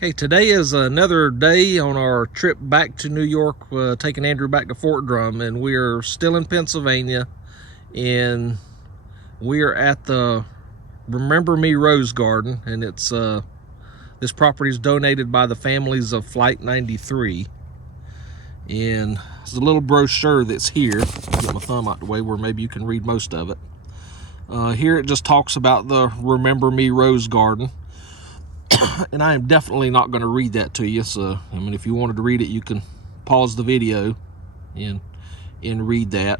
Okay, today is another day on our trip back to New York, taking Andrew back to Fort Drum, and we are still in Pennsylvania, and we are at the Remember Me Rose Garden, and it's this property is donated by the families of Flight 93, and there's a little brochure that's here. Get my thumb out the way where maybe you can read most of it. Here it just talks about the Remember Me Rose Garden. And I am definitely not going to read that to you. So, I mean, if you wanted to read it, you can pause the video and read that.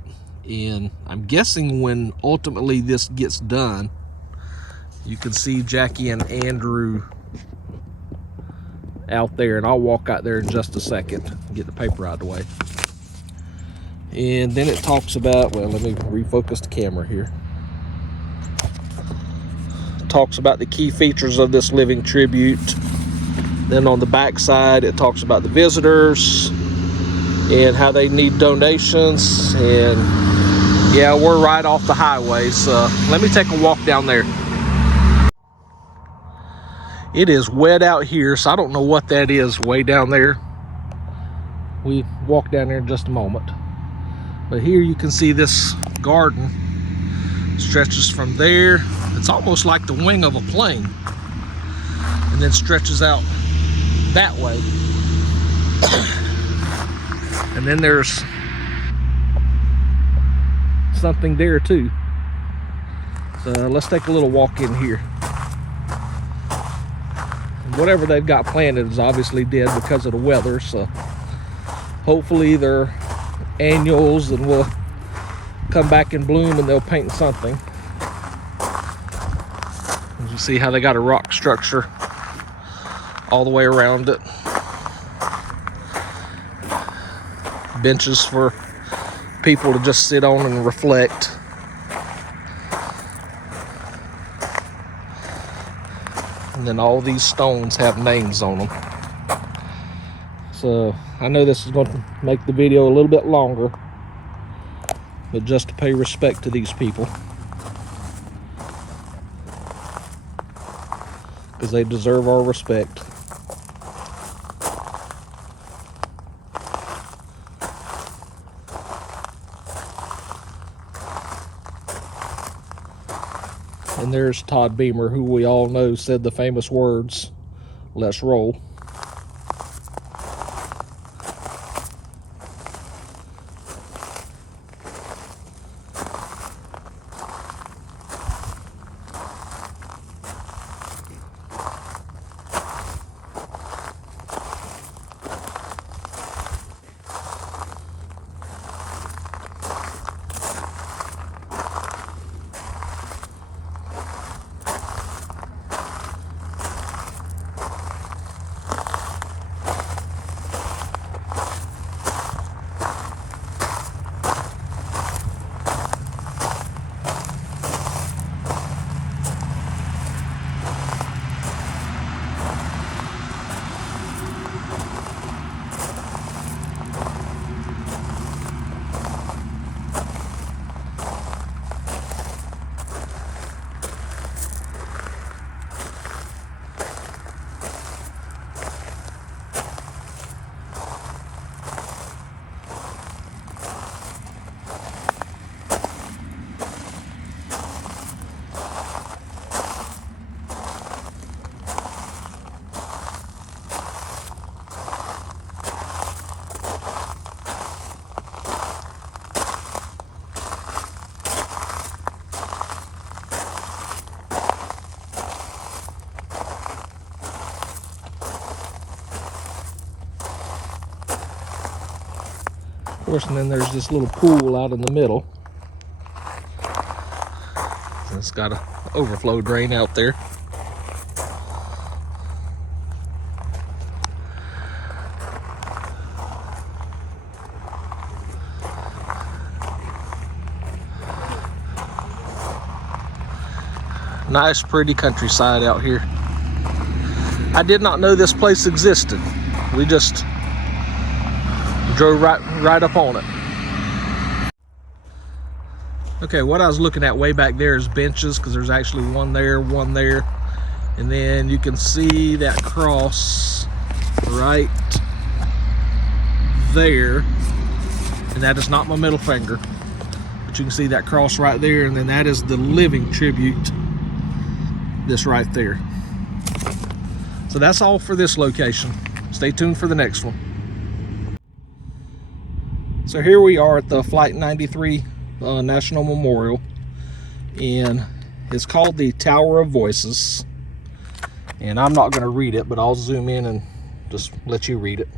And I'm guessing when ultimately this gets done, you can see Jackie and Andrew out there. And I'll walk out there in just a second and get the paper out of the way. And then it talks about, well, let me refocus the camera here. Talks about the key features of this living tribute. Then on the back side it talks about the visitors and how they need donations. And yeah, we're right off the highway, so let me take a walk down there. It is wet out here, so I don't know what that is way down there. We walk down there in just a moment. But here you can see this garden stretches from there. It's almost like the wing of a plane, and then stretches out that way. And then there's something there too. So let's take a little walk in here. Whatever they've got planted is obviously dead because of the weather, so hopefully they're annuals and will come back in bloom and they'll paint something. You see how they got a rock structure all the way around it. Benches for people to just sit on and reflect. And then all these stones have names on them. So I know this is going to make the video a little bit longer, but just to pay respect to these people, because they deserve our respect. And there's Todd Beamer, who we all know said the famous words, "Let's roll." Of course, and then there's this little pool out in the middle. It's got an overflow drain out there. Nice, pretty countryside out here. I did not know this place existed. We just drove right up on it. Okay, what I was looking at way back there is benches, because there's actually one there, And then you can see that cross right there. And that is not my middle finger. But you can see that cross right there, and then that is the living tribute. This right there. So that's all for this location. Stay tuned for the next one. So here we are at the Flight 93 National Memorial, and it's called the Tower of Voices. And I'm not going to read it, but I'll zoom in and just let you read it.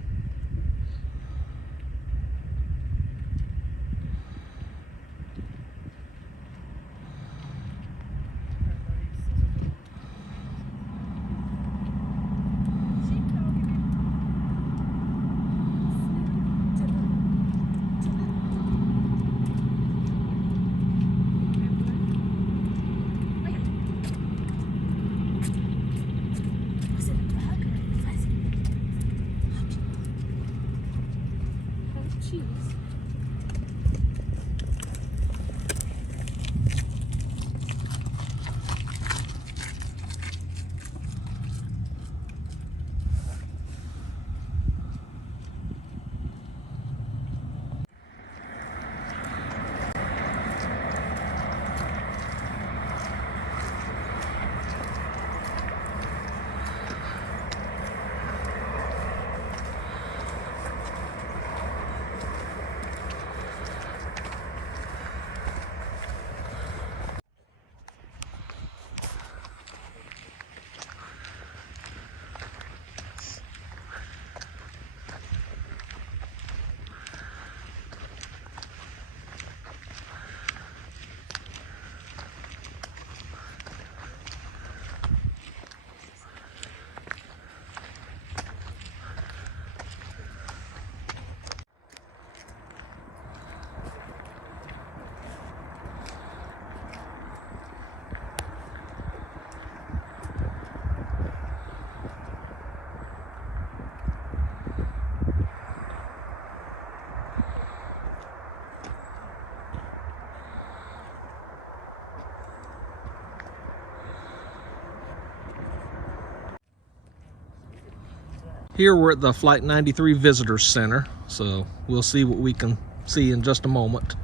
Here we're at the Flight 93 Visitor Center, so we'll see what we can see in just a moment.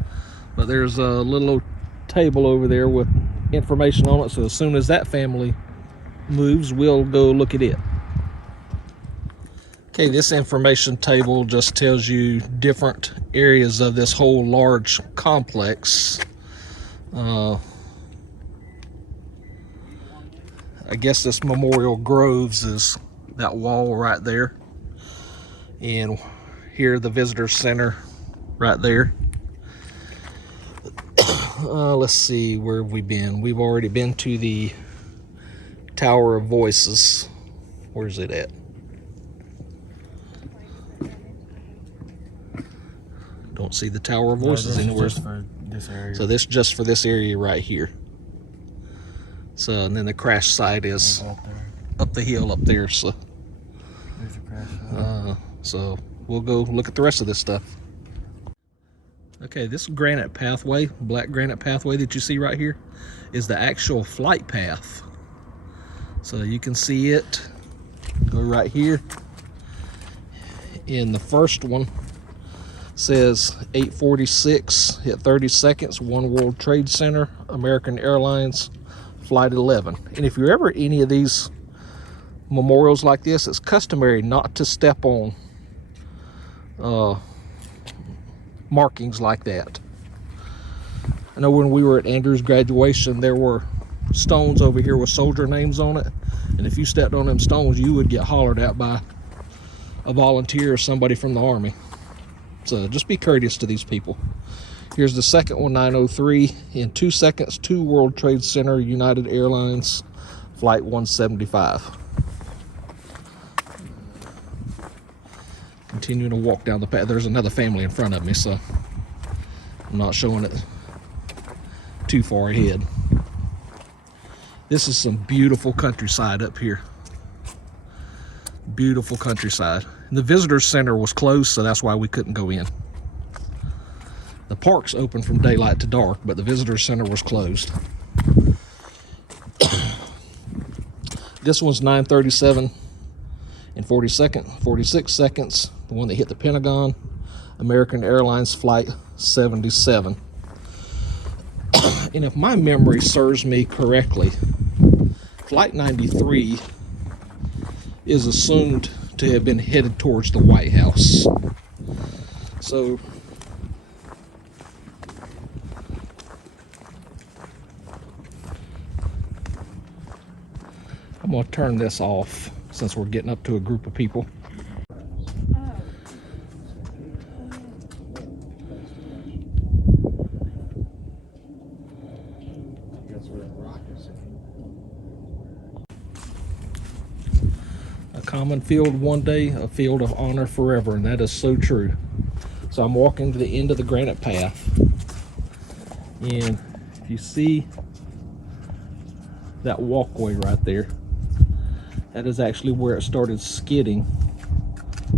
But there's a little old table over there with information on it, so as soon as that family moves, we'll go look at it. Okay, this information table just tells you different areas of this whole large complex. I guess this Memorial Groves is that wall right there, and here the visitor center right there. Let's see, where have we been? We've already been to the Tower of Voices. Where's it at? Don't see the Tower of Voices anywhere. Just for this area. So this just for this area right here. So, and then the crash site is up the hill up there. So there's a crash site. So we'll go look at the rest of this stuff. Okay, this Granite Pathway, black Granite Pathway that you see right here, is the actual flight path. So you can see it go right here. In the first one says 8:46 at 30 seconds, One World Trade Center, American Airlines, Flight 11. And if you're ever at any of these memorials like this, it's customary not to step on markings like that. I know when we were at Andrew's graduation, there were stones over here with soldier names on it, and if you stepped on them stones, you would get hollered at by a volunteer or somebody from the Army. So just be courteous to these people. Here's the second one, 9:03 in 2 seconds, 2 World Trade Center, United Airlines, Flight 175. Continuing to walk down the path. There's another family in front of me, so I'm not showing it too far ahead. This is some beautiful countryside up here. Beautiful countryside. And the visitor center was closed, so that's why we couldn't go in. The park's open from daylight to dark, but the visitor center was closed. This one's 9:37 and 46 seconds. The one that hit the Pentagon, American Airlines Flight 77. And if my memory serves me correctly, Flight 93 is assumed to have been headed towards the White House. So I'm going to turn this off since we're getting up to a group of people. A common field one day, a field of honor forever, and that is so true. So I'm walking to the end of the Granite Path, and if you see that walkway right there, that is actually where it started skidding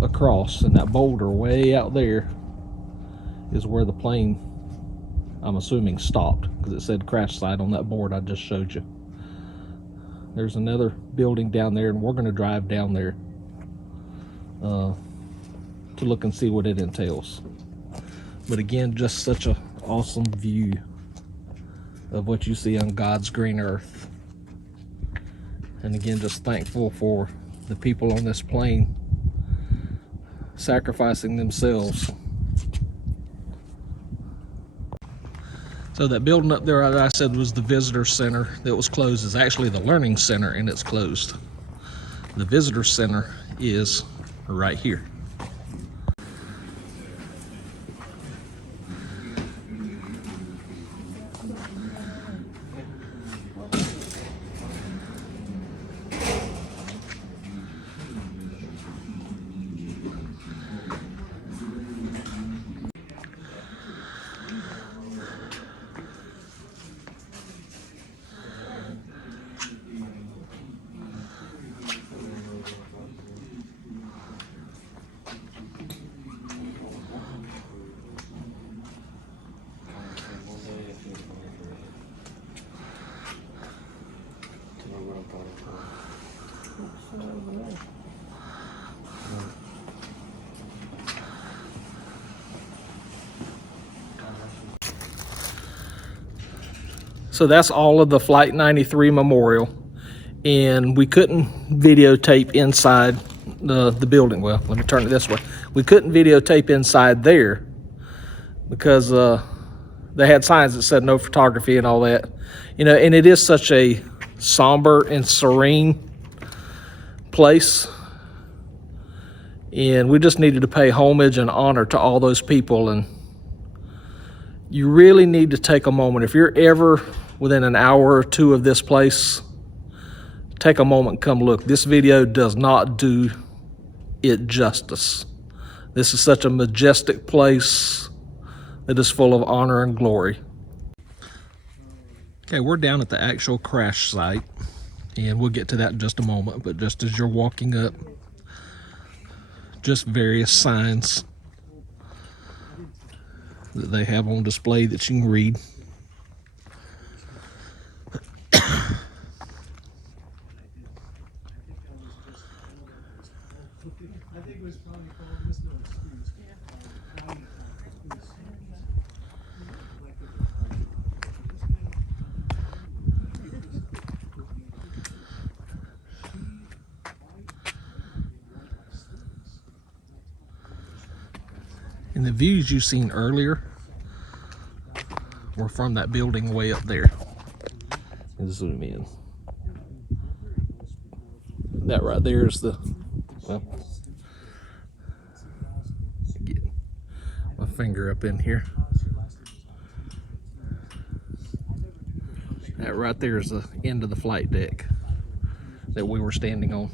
across, and that boulder way out there is where the plane, I'm assuming, stopped, because it said crash site on that board I just showed you. There's another building down there, and we're going to drive down there to look and see what it entails. But again, just such an awesome view of what you see on God's green earth. And again, just thankful for the people on this plane sacrificing themselves. So that building up there that I said was the visitor center that was closed is actually the learning center, and it's closed. The visitor center is right here. So that's all of the Flight 93 memorial, and we couldn't videotape inside the building. Well, let me turn it this way. We couldn't videotape inside there because they had signs that said no photography and all that, you know, and it is such a somber and serene place, and we just needed to pay homage and honor to all those people. And you really need to take a moment, if you're ever within an hour or two of this place, take a moment and come look. This video does not do it justice. This is such a majestic place that is full of honor and glory. Okay, we're down at the actual crash site, and we'll get to that in just a moment. But just as you're walking up, just various signs that they have on display that you can read. And the views you've seen earlier were from that building way up there. And zoom in. That right there is the, well, get my finger up in here. That right there is the end of the flight deck that we were standing on.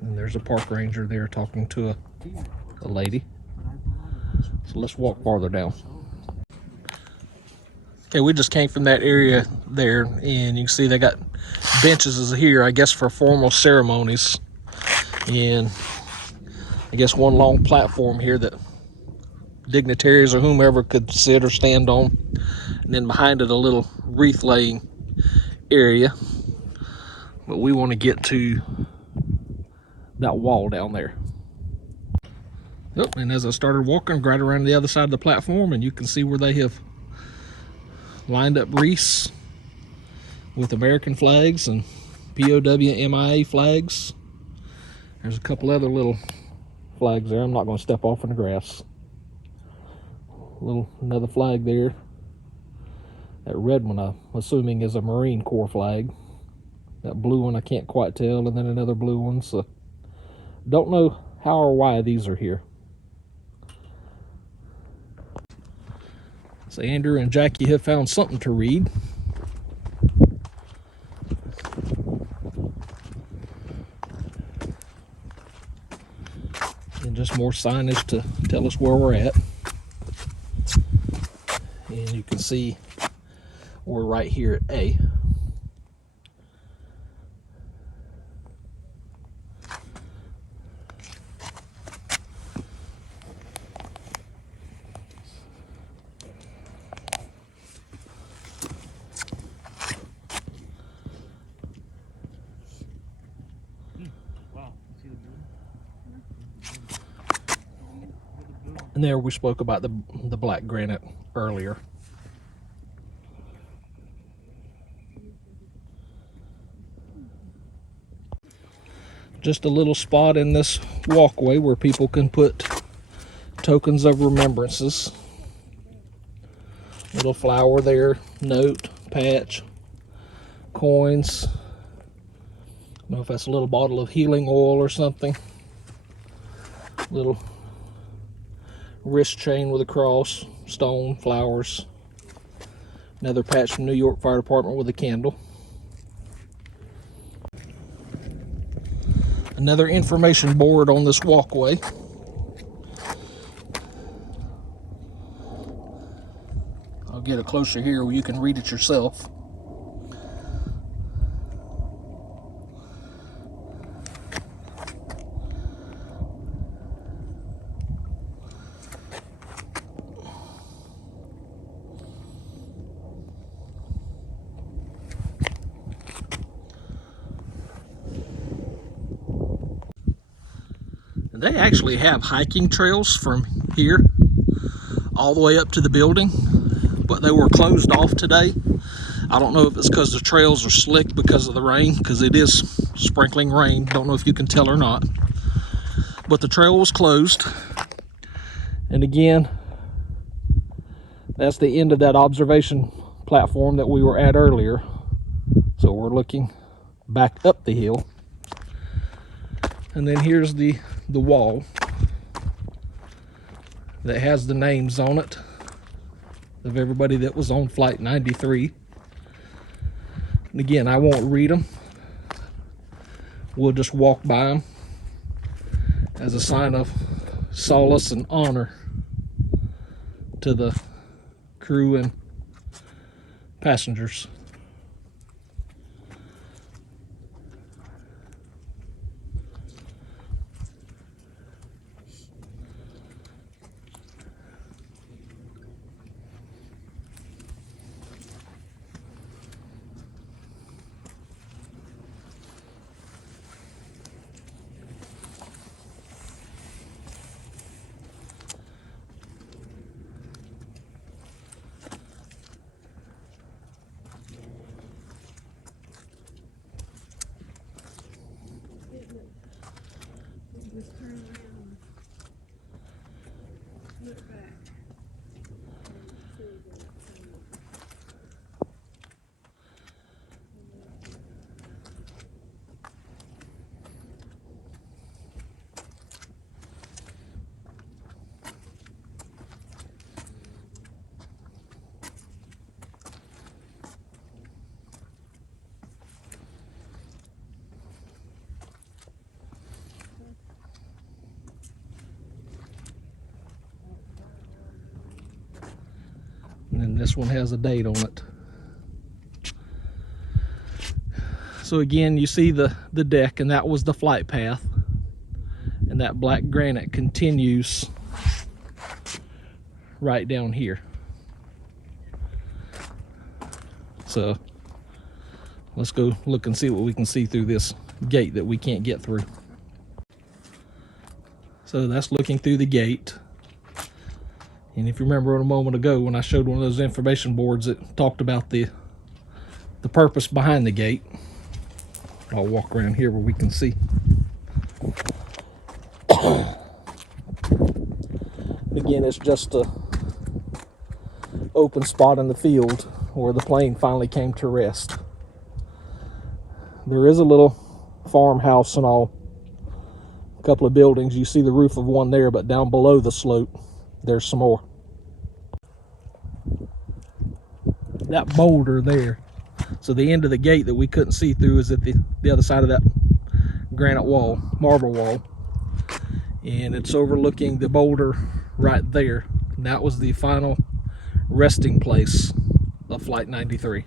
And there's a park ranger there talking to a lady. So let's walk farther down. Okay, we just came from that area there, and you can see they got benches here, I guess, for formal ceremonies. And I guess one long platform here that dignitaries or whomever could sit or stand on. And then behind it, a little wreath laying area, but we want to get to that wall down there. Oh, and as I started walking right around the other side of the platform, and you can see where they have lined up wreaths with American flags and POW MIA flags. There's a couple other little flags there. I'm not going to step off in the grass. Another flag there. That red one, I'm assuming, is a Marine Corps flag. That blue one, I can't quite tell, and then another blue one. So, don't know how or why these are here. So Andrew and Jackie have found something to read. And just more signage to tell us where we're at. And you can see we're right here at A. And there we spoke about the black granite earlier. Just a little spot in this walkway where people can put tokens of remembrances. Little flower there, note, patch, coins. I don't know if that's a little bottle of healing oil or something. Little wrist chain with a cross, stone, flowers. Another patch from New York Fire Department with a candle. Another information board on this walkway. I'll get it closer here where you can read it yourself. And they actually have hiking trails from here all the way up to the building, but they were closed off today. I don't know if it's because the trails are slick because of the rain, because it is sprinkling rain. Don't know if you can tell or not, but the trail was closed. And again, that's the end of that observation platform that we were at earlier. So we're looking back up the hill. And then here's the wall that has the names on it of everybody that was on Flight 93. And again, I won't read them. We'll just walk by them as a sign of solace and honor to the crew and passengers. Just turn around, look back, and see that. And then this one has a date on it. So again, you see the deck, and that was the flight path. And that black granite continues right down here. So Let's go look and see what we can see through this gate that we can't get through. So that's looking through the gate. And if you remember a moment ago when I showed one of those information boards that talked about the purpose behind the gate, I'll walk around here where we can see. Again, it's just a open spot in the field where the plane finally came to rest. There is a little farmhouse and all, a couple of buildings. You see the roof of one there, but down below the slope there's some more. That boulder there, so the end of the gate that we couldn't see through is at the other side of that granite wall, marble wall, and it's overlooking the boulder right there. And that was the final resting place of Flight 93.